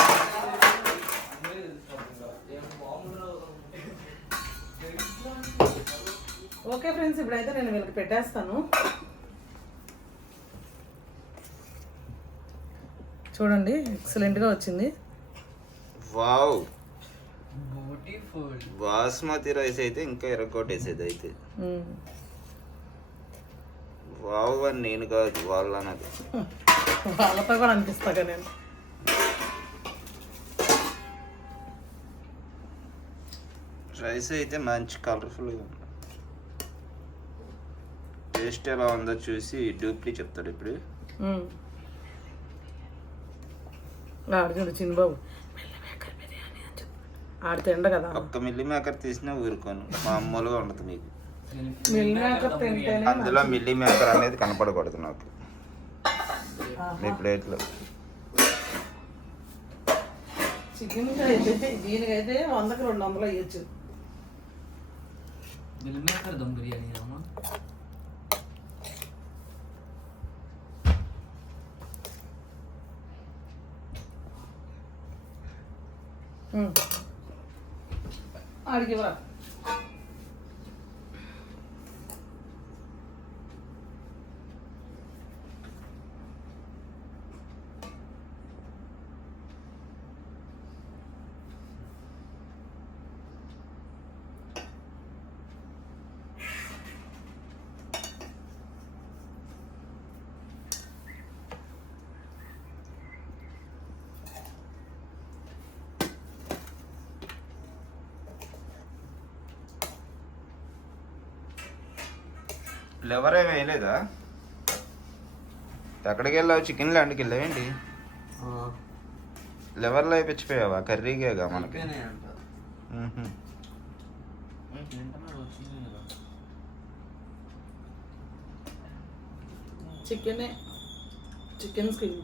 ఓకే ఫ్రెండ్స్, ఇప్పుడైతే నేను వీళ్ళకి పెట్టేస్తాను. చూడండి ఎక్సలెంట్గా వచ్చింది. వావ్, బాస్మతి రైస్ అయితే ఇంకా ఎరగొట్టేసేది అయితే. వావ్ అని నేను కాదు, వాళ్ళనది వాళ్ళతో కూడా అనిపిస్తాగా నేను. రైస్ అయితే మంచి కలర్ఫుల్గా ఉంది. టేస్ట్ ఎలా ఉందో చూసి డూప్లీ చెప్తాడు ఇప్పుడు. ఆడుతుంది చిన్నబాబు, ఆడితే ఎండ కదా. ఒక్క మిల్లీ మేకర్ తీసినా ఊరుకోను, మామూలుగా ఉండదు మీకు. మిల్లీ మేకర్ తింటేనే అందులో మిల్లీ మేకర్ అనేది కనపడకూడదు నాకు మీ ప్లేట్లో. చికెన్ అయితే దీనికైతే 100కి 200 ఇవ్వచ్చు. మిల్లీ మేకర్ దమ్ బిర్యానీ ఏమన్నా ఆడికి ఇవ్వరా. లెవరే వేయలేదా? ఎక్కడికి వెళ్ళావు? చికెన్ ల్యాండ్కి వెళ్ళావేంటి? లెవర్లో వేయించిపోయావా? కర్రీకేగా మనకి. Chicken skin.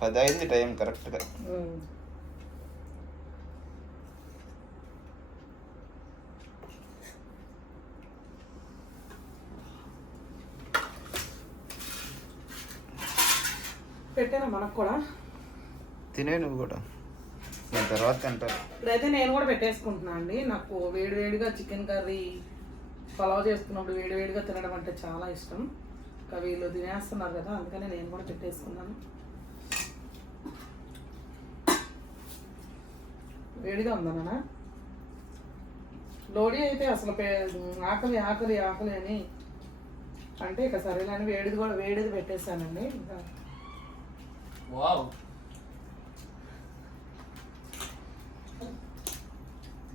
పది అయింది టైం కరెక్ట్గా. పెట్టానా మనకు కూడా? తినే నువ్వు కూడా, నేను తర్వాత తింటాను. ఇప్పుడైతే నేను కూడా పెట్టేసుకుంటున్నా అండి. నాకు వేడివేడిగా చికెన్ కర్రీ పలావ్ చేసుకున్నప్పుడు వేడివేడిగా తినడం అంటే చాలా ఇష్టం. ఇంకా వీళ్ళు తినేస్తున్నారు కదా, అందుకని నేను కూడా పెట్టేసుకున్నాను. వేడిగా ఉందా నాన్న? లోడీ అయితే అసలు ఆకలి ఆకలి ఆకలి అని అంటే ఇక సరేలేని వేడిది కూడా వేడిది పెట్టేశానండి. ఇంకా వావ్,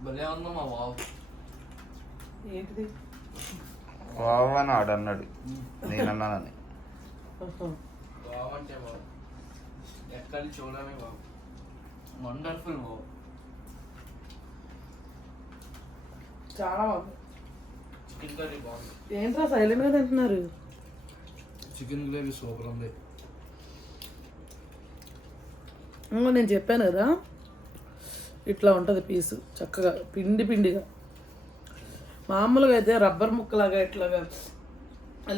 భలే ఉందమ్మా. వావ్ ఏంటిది? వావ్ అని ఆడన్నాడు, నేనన్నానని. వావ్ అంటే వావ్, ఎక్కడ చూడమే వావ్, వండర్ఫుల్ వావ్. చాలా బాగుంది. చికెన్ కర్రీ బాగుంది. ఏంట్రా సైలెంట్గా తింటున్నారు? చికెన్ గ్రేవీ సూపర్ ఉంది. నేను చెప్పాను కదా, ఇట్లా ఉంటుంది పీసు చక్కగా పిండి పిండిగా. మామూలుగా అయితే రబ్బర్ ముక్కలాగా ఇట్లాగా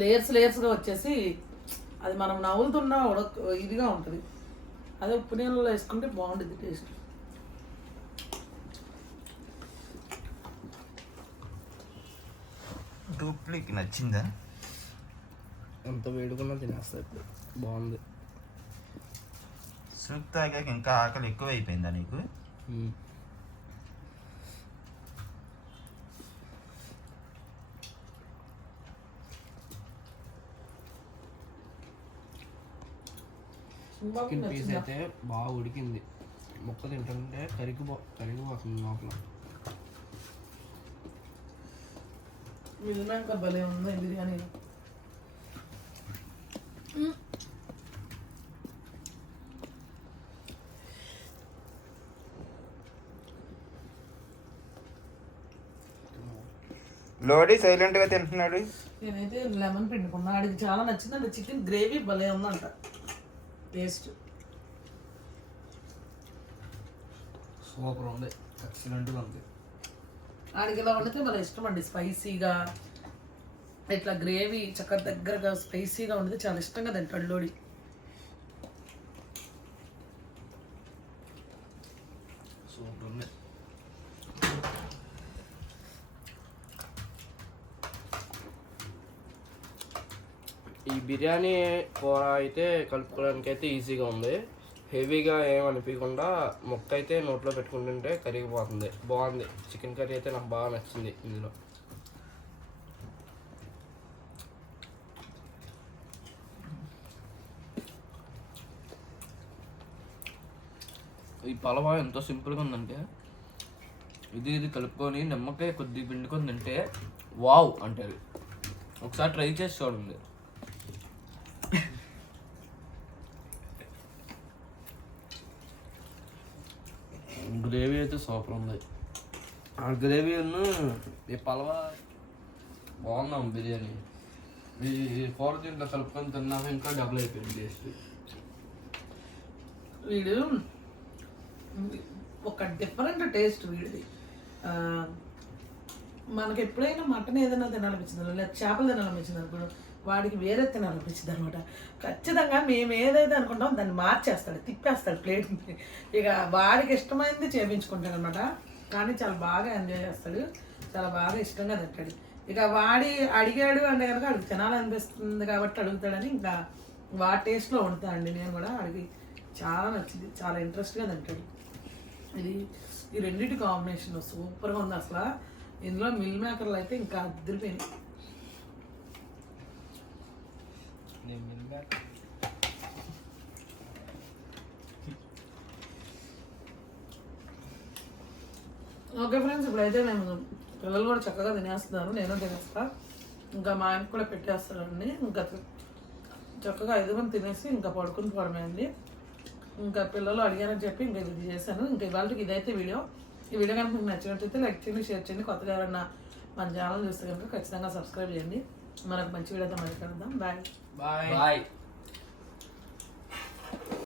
లేయర్స్ లేయర్స్గా వచ్చేసి అది మనం నవ్వులుతున్నా ఇదిగా ఉంటుంది. అదే ఉప్పు నీళ్ళలో వేసుకుంటే బాగుంటుంది టేస్ట్. డూప్లీకి నచ్చిందా? ఎంత వేడుకున్నా తినేస్తా ఇప్పుడు. బాగుంది. సూప్ తాగాక ఇంకా ఆకలి ఎక్కువ అయిపోయిందా నీకు? చికెన్ పీస్ అయితే బాగా ఉడికింది. ముక్క తింటుంటే కరిగిపోతుంది లోపల. మిల్లినాక భలే ఉంది బిర్యానీ. లోడీ సైలెంట్గా తింటున్నాడు. నేనైతే లెమన్ పిండుకున్నా, ఆడికి చాలా నచ్చిందండి. చికెన్ గ్రేవీ భలే ఉందంట టేస్ట్. సూపర్ ఉంది, ఎక్సలెంట్గా ఉంది. ఆడికి ఇలా వండితే భలే ఇష్టం అండి. స్పైసీగా ఇట్లా గ్రేవీ చక్కర దగ్గరగా స్పైసీగా వండితే చాలా ఇష్టంగా తింటాడు లోడి. సూపర్ ఉంది. ఈ బిర్యానీ కూర అయితే కలుపుకోవడానికి అయితే ఈజీగా ఉంది. హెవీగా ఏమనిపించకుండా ముక్క అయితే నోట్లో పెట్టుకుంటుంటే కరిగిపోతుంది. బాగుంది. చికెన్ కర్రీ అయితే నాకు బాగా నచ్చింది. ఇందులో ఈ పలవా ఎంతో సింపుల్గా ఉందంటే ఇది కలుపుకొని నిమ్మకాయ కొద్దిగా పిండుకొని తింటే వావ్ అంటారు. ఒకసారి ట్రై చేసి చూడండి. గ్రేవీ అయితే సూపర్ ఉంది. ఆ గ్రేవీను ఈ పలవా బాగున్నాం. బిర్యానీ ఈ కూర దీంట్లో కలుపుకొని తిన్నాక ఇంకా డబుల్ అయిపోయింది టేస్ట్. వీడు ఒక డిఫరెంట్ టేస్ట్ వీడిది. మనకి ఎప్పుడైనా మటన్ ఏదైనా తినాలనిపించింది లేదా చేపలు తినాలనిపించింది అనుకో వాడికి వేరే తినాలనిపించింది అనమాట. ఖచ్చితంగా మేము ఏదైతే అనుకుంటామో దాన్ని మార్చేస్తాడు, తిప్పేస్తాడు ప్లేట్ని. ఇక వాడికి ఇష్టమైంది చేయించుకుంటాడు అనమాట. కానీ చాలా బాగా ఎంజాయ్ చేస్తాడు, చాలా బాగా ఇష్టంగా తింటాడు. ఇక వాడి అడిగాడు అంటే కనుక అడిగి తినాలనిపిస్తుంది కాబట్టి అడుగుతాడని ఇంకా వాడి టేస్ట్లో వండుతానండి నేను కూడా. అడిగి చాలా నచ్చింది, చాలా ఇంట్రెస్ట్గా తింటాడు. ఇది ఈ రెండింటి కాంబినేషన్ సూపర్గా ఉంది అసలు. ఇందులో మిల్ మేకర్లు అయితే ఇంకా అద్దరిపోయినాయి. ఓకే ఫ్రెండ్స్, ఇప్పుడైతే మేము పిల్లలు కూడా చక్కగా తినేస్తున్నారు, నేను తినేస్తా. ఇంకా మా ఆయనకు కూడా పెట్టేస్తానండి. ఇంకా చక్కగా 5 మంది తినేసి ఇంకా పడుకుని పోవడమే అండి. ఇంకా పిల్లలు అడిగారని చెప్పి ఇంకా ఇది చేశాను. ఇంకా ఇవాళకి ఇదైతే వీడియో. ఈ వీడియో కనుక మీకు నచ్చినట్లయితే లైక్ చేయండి, షేర్ చేయండి. కొత్తగా ఎవరన్నా మన ఛానల్ చూస్తే కనుక ఖచ్చితంగా సబ్స్క్రైబ్ చేయండి. మనకు మంచి వీడియోతో మళ్ళీ కలుద్దాం. Bye bye.